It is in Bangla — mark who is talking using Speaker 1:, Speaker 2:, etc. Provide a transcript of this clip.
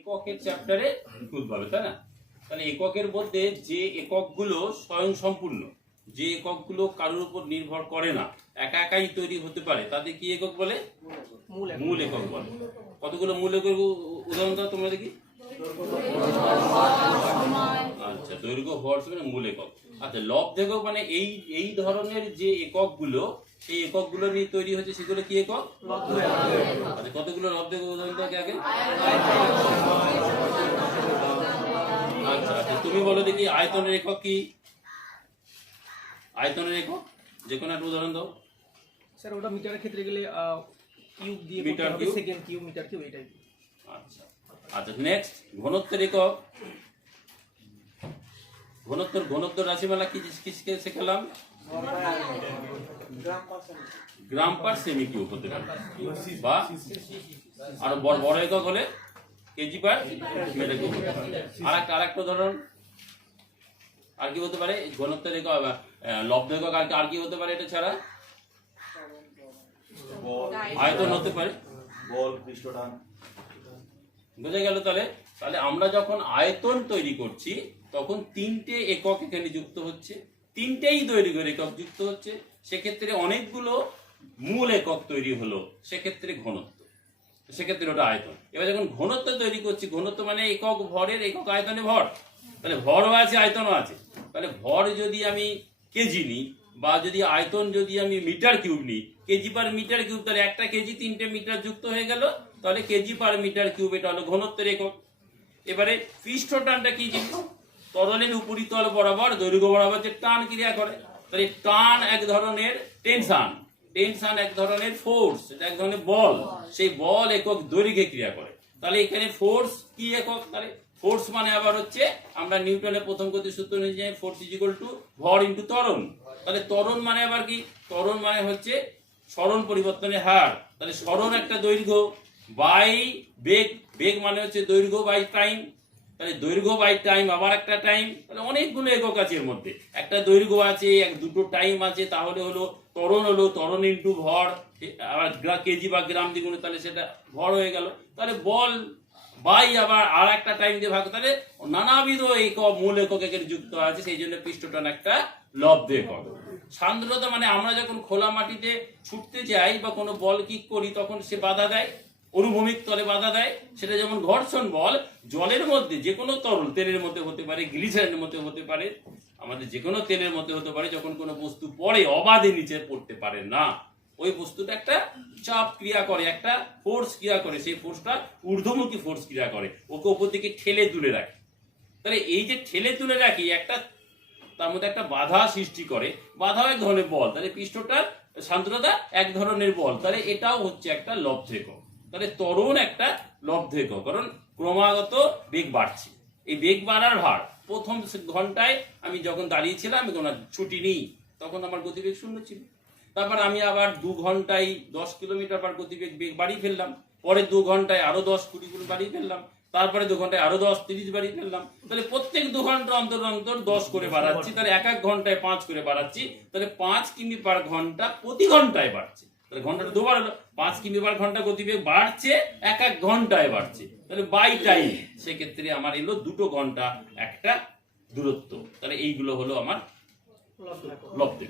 Speaker 1: এককের চ্যাপ্টারে খুলতে হবে তাই না? তাহলে এককের মধ্যে যে এককগুলো স্বয়ং সম্পূর্ণ যে এককগুলো কারোর উপর নির্ভর করে না একা একাই তৈরি হতে পারে তাদের কি একক বলে?
Speaker 2: মূল
Speaker 1: একক। বলে। কতগুলো মূল একক উদাহরণ দাও তোমরা দেখি। আচ্ছা দৈর্ঘ্য ভর সমান মূল একক। আচ্ছা লব একক মানে এই এই ধরনের যে এককগুলো সেই এককগুলো নিয়ে তৈরি হচ্ছে সেগুলো কি একক? আচ্ছা কতগুলো লব একক উদাহরণ দাও আগে আচ্ছা আচ্ছা তুমি বলো দেখি আয়তনের একক কি? আয়তনের একক যে কোনো একটা উদাহরণ দাও।
Speaker 2: স্যার ওটা মিটারের ক্ষেত্রে গেলে কিউব দিয়ে
Speaker 1: metre cube?
Speaker 2: Second cube metre cube এটাই
Speaker 1: আচ্ছা। আচ্ছা নেক্সট ঘনত্বের একক ঘনত্বর ঘনত্ব রাশিমালা কি কি শিখে- শিখালাম? গ্রাম পার সেমি কিউব হতে পারে। বা আর বড় বড় একক হলে কেজি পার মিটার কিউব হতে পারে। আর একটা আর একটা উদাহরণ। আর কি হতে পারে? ঘনত্বের একক আহ, লব্ধ একক আর কি- আর কি হতে পারে এটা ছাড়া? আয়তন হতে পারে।
Speaker 3: বল পৃষ্ঠটান।
Speaker 1: বোঝা গেল তাহলে? তাহলে আমরা যখন আয়তন তৈরি করছি তখন তিনটে একক এখানে যুক্ত হচ্ছে। তিনটেই দৈর্ঘ্যের একক যুক্ত হচ্ছে। সেক্ষেত্রে অনেকগুলো মূল একক তৈরি হলো। সেক্ষেত্রে ঘনত্ব। সেক্ষেত্রে ওটা আয়তন। এবার যখন ঘনত্ব তৈরি করছি ঘনত্ব মানে একক ভরের একক আয়তনে ভর। তাহলে ভরও আছে আয়তনও আছে। তাহলে ভর যদি আমি কেজি নিই বা যদি আয়তন যদি আমি মিটার কিউব নিই কেজি পার মিটার কিউব, তাহলে একটা কেজি তিনটে মিটার যুক্ত হয়ে গেল, তাহলে কেজি পার মিটার কিউব, এটা হলো ঘনত্বের একক। এবারে পৃষ্ঠ টানটা কি জিনিস? তরলের উপরিতল বরাবর দৈর্ঘ্য বরাবর যে টান ক্রিয়া করে, তাহলে টান এক ধরনের টেনশন টেনশন এক ধরনের ফোর্স, এটা এক ধরনের বল, সেই বল একক দৈর্ঘ্যে ক্রিয়া করে। তাহলে এখানে ফোর্স কি একক? তাহলে ফোর্স মানে আবার হচ্ছে আমরা নিউটনের প্রথম গতি সূত্র অনুযায়ী ফোর্স ইজ ইকুয়াল টু ভর ইন্টু ত্বরণ। তাহলে ত্বরণ মানে আবার কি? ত্বরণ মানে হচ্ছে স্মরণ পরিবর্তনের হার। তাহলে স্মরণ একটা দৈর্ঘ্য বাই বেগ। বেগ মানে হচ্ছে দৈর্ঘ্য বাই টাইম তাহলে দৈর্ঘ্য বাই টাইম আবার একটা টাইম তাহলে অনেকগুলো একক আছে এর মধ্যে। একটা দৈর্ঘ্য আছে, এক দুটো টাইম আছে, তাহলে হলো ত্বরণ হলো ত্বরণ ইন্টু ভর। আবার কেজি বা গ্রাম দ্বিগুণে, তাহলে সেটা ভর হয়ে গেল। তাহলে বল বাই আবার আর একটা টাইম দিয়ে ভাগ, তাহলে নানাবিধ একক, মূল একক এখানে যুক্ত আছে, সেই জন্য পৃষ্ঠটান একটা লব্ধ একক সান্দ্রতা মানে আমরা যখন খোলা মাটিতে ছুটতে যাই বা কোনো বল কিক করি, তখন সে বাধা দেয়, অনুভূমিক তলে বাধা দেয়। সেটা যেমন ঘর্ষণ বল, জলের মধ্যে যে কোনো তরল, তেলের মধ্যে হতে পারে গ্লিসারিনের মধ্যে হতে পারে, আমাদের যে কোনো তেলের মধ্যে হতে পারে, যখন কোনো বস্তু পড়ে, অবাধে নিচে পড়তে পারে না। ওই বস্তুটা একটা চাপ ক্রিয়া করে, একটা ফোর্স ক্রিয়া করে, সেই ফোর্সটা ঊর্ধ্বমুখী ফোর্স ক্রিয়া করে। ওকে ওপর দিকে ঠেলে তুলে রাখে। তাহলে এই যে ঠেলে তুলে রাখি, একটা তার মধ্যে একটা বাধা সৃষ্টি করে। বাধা এক ধরনের বল। তাহলে পৃষ্ঠটার সান্দ্রতা এক ধরনের বল। তাহলে এটাও হচ্ছে একটা লব্ধ একক তাহলে তরুণ একটা লব্ধ একক কারণ ক্রমাগত বেগ বাড়ছে। এই বেগ বাড়ার ভার, প্রথম ঘন্টায় আমি যখন দাঁড়িয়েছিলাম আমি কোনো ছুটি নিই। তখন আমার গতিবেগ শূন্য ছিল। তারপর আমি আবার দু ঘন্টায় দশ কিলোমিটার পার গতিবেগ বেগ বাড়িয়ে ফেললাম। পরে দু ঘন্টায় আরও দশ কুড়ি গুণ বাড়িয়ে ফেললাম। তারপরে দু ঘন্টায় আরও দশ তিরিশ বাড়িয়ে ফেললাম। তাহলে প্রত্যেক দু ঘণ্টা অন্তর অন্তর দশ করে বাড়াচ্ছি। তাহলে এক এক ঘন্টায় পাঁচ করে বাড়াচ্ছি। তাহলে পাঁচ কিমি পার ঘণ্টা প্রতি ঘন্টায় বাড়ছে। তাহলে ঘন্টাটা দুবার হলো। পাঁচ কিমি পার ঘণ্টা গতিবেগ বাড়ছে এক এক ঘন্টায় বাড়ছে। তাহলে বাই টাইম সেক্ষেত্রে আমার এলো দুটো ঘণ্টা একটা দূরত্ব। তাহলে এইগুলো হলো আমার
Speaker 2: লব্ধ।